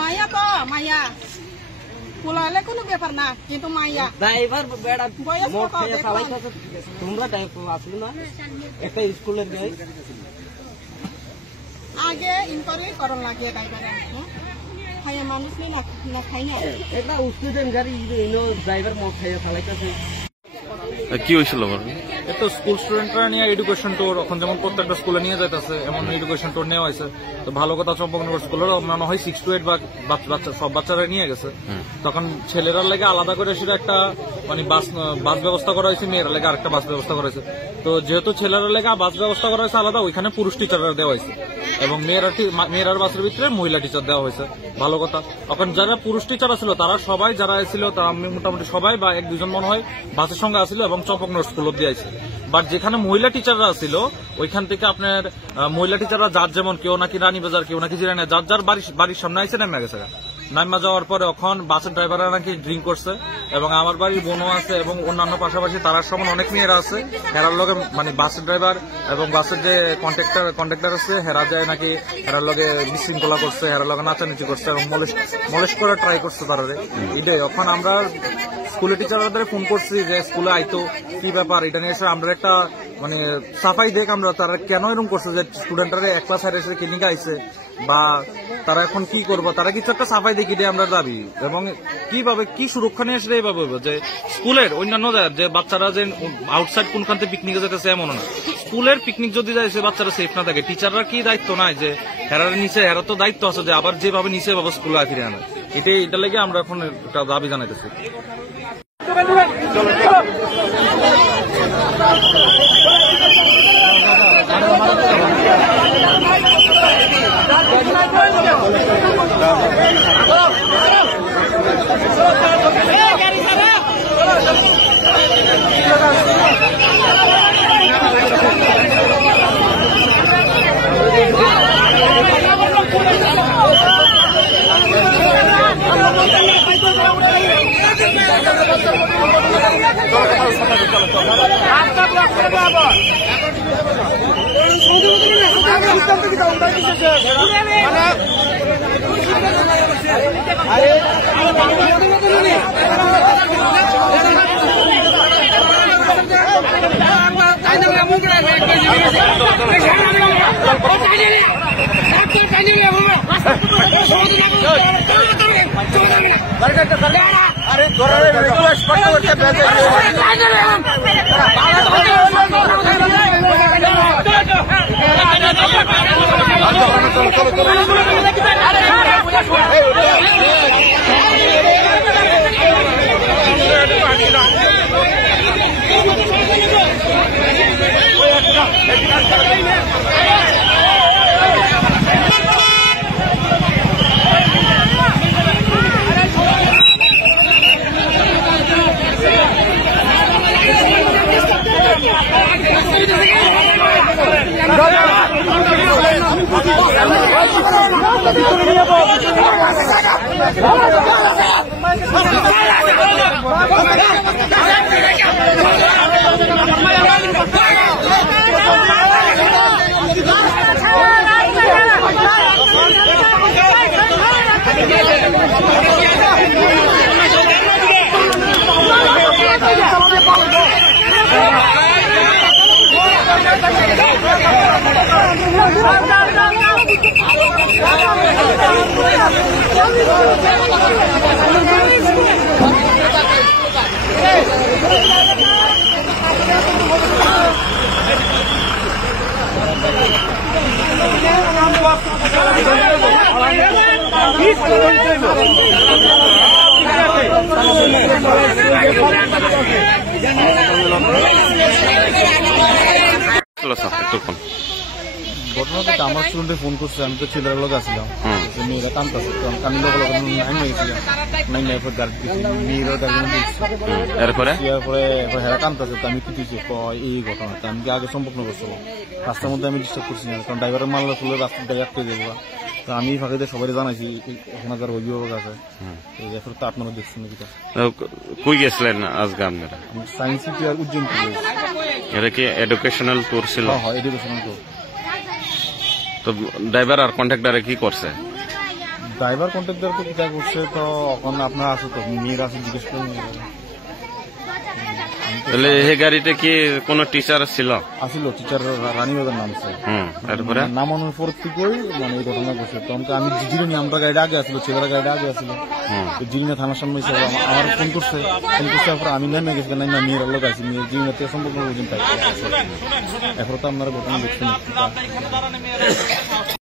মায়া তো মায়া পোলালে কোনো ব্যাপার না, কিন্তু মায়া ড্রাইভার বেড়া মোট খেয়ে চালাইতেছে। তোমরা আসলে না একটা স্কুলের গাই আগে ইনকোয়ারি করন লাগে ড্রাইভারে খাইয়া মানুষ না খাই না এটা স্টুডেন্ট গাড়ি ড্রাইভার মোট খেয়ে চালাইতেছে। কি হয়েছিল? তো স্কুল স্টুডেন্টরা নিয়ে এডুকেশন ট্যুর এখন যেমন প্রত্যেকটা স্কুলে নিয়ে যাইতেছে, এমন এডুকেশন ট্যুর নেওয়া হয়েছে। তো ভালো কথা, চম্পকনগর স্কুলের মনে হয় 6 to 8 বাচ্চা সব বাচ্চারা নিয়ে গেছে। তখন ছেলেরা লেগে আলাদা করে সেটা একটা মানে বাস ব্যবস্থা করা হয়েছে, মেয়েরা লেগে আরেকটা বাস ব্যবস্থা করা হয়েছে। তো যেহেতু ছেলেরা লেগে বাস ব্যবস্থা করা হয়েছে আলাদা, ওইখানে পুরুষ টিচাররা দেওয়া হয়েছে এবং মেয়েরার বাসের ভিতরে মহিলা টিচার দেওয়া হয়েছে। ভালো কথা। এখন যারা পুরুষ টিচার ছিল তারা সবাই যারা ছিল তারা মোটামুটি সবাই বা 1-2 জন মনে হয় বাসের সঙ্গে আসছিল এবং চম্পকনগর স্কুল অব্দি আইছে। বাট যেখানে মহিলা টিচাররা ছিল ওইখান থেকে আপনার মহিলা টিচাররা যার যেমন কেউ নাকি রানীবাজার, কেউ নাকি জিরানি, যার বাড়ির সামনে আইসে নেমে গেছে। নাইমা যাওয়ার পরে এখন বাসের ড্রাইভাররা নাকি ড্রিঙ্ক করছে এবং আমার বাড়ির বোনও আছে এবং অন্যান্য পাশাপাশি তার সমান অনেক মেয়েরা আছে। হেরার লগে মানে বাসের ড্রাইভার এবং বাসের যে কন্ট্রাক্টর আছে হেরা যায় নাকি হেরার লগে বিশৃঙ্খলা করছে, হেরার লগে নাচানাচি করছে এবং মলেস্ট করে ট্রাই করছে তারা। এটাই এখন আমরা স্কুলের টিচারদের ফোন করছি যে স্কুলে আইতো কি ব্যাপার, এটা নিয়ে এসে আমরা একটা মানে সাফাই দেখ আমরা তারা কেন এরকম করছে যে স্টুডেন্টরা এক ক্লাস হাইরে এসে কিনিকে আইছে বা তারা এখন কি করবো, তারা কিছু একটা সাফাই দেখি দিয়ে আমরা দাবি এবং কিভাবে কি সুরক্ষা নিয়ে আসলে এইভাবে যে স্কুলের অন্যান্য যে বাচ্চারা যে আউটসাইড কোনখান থেকে পিকনিকে যেতেছে এমন না, স্কুলের পিকনিক যদি যায় সে বাচ্চারা সেফ না থাকে, টিচাররা কি দায়িত্ব নাই যে হেরার নিচে হেরা তো দায়িত্ব আছে যে আবার যেভাবে নিচে এভাবে স্কুলে ফিরে আনে। এটা লেগে আমরা এখন একটা দাবি জানাইতেছি। ঘটনাটা আমার স্টুডেন্টে ফোন করছে, আমি তো ছেলের লোক আসলাম, মেয়েরা কানতেছে, কানি লোক এরপরে হেরা কানতেছে, তো আমি কিছু এই ঘটনাটা আমি আগে সম্পর্ক করছিল রাস্তার মধ্যে আমি ডিস্টার্ব করছি না, কারণ ড্রাইভারের মাল্লা ফুলে রাস্তার আটকে দেবো। তো আমি ফাঁকে সবাই জানাইছি এখন যার অভিভাবক আছে, তো আপনারা দেখছেন নাকি? কই গেছিলেন আজকে আপনারা? সায়েন্স সিটি আর উজ্জয়ন। এটা কি এডুকেশনাল ট্যুর ছিল? হ্যাঁ, এডুকেশনাল ট্যুর। তো তো ড্রাইভার আর কন্ট্রাক্টরে কি করছে? ড্রাইভার কন্ট্রাক্টর তো কিটা করছে, তো এখন আপনারা আসো তো মেয়েরা আছে জিজ্ঞেস করুন। তাহলে এই গাড়িতে কি কোনো টিচার ছিল? আসিল টিচার রানীবাজার নামছে, তারপরে নামানোর পর থেকেই মানে এই ঘটনা ঘটছে। তখন তো আমি জিরিনি, আমরা গাড়িটা আগে আসলো, ছেলেরা গাড়িটা আগে আসলো, জিরিনা থানার সামনে এসে আমার ফোন করছে পরে আমি নেমে গেছি, না মেয়ের লোক আছি, মেয়ের জিরিনা থেকে সম্পর্ক এখন তো আপনারা ঘটনা দেখছেন।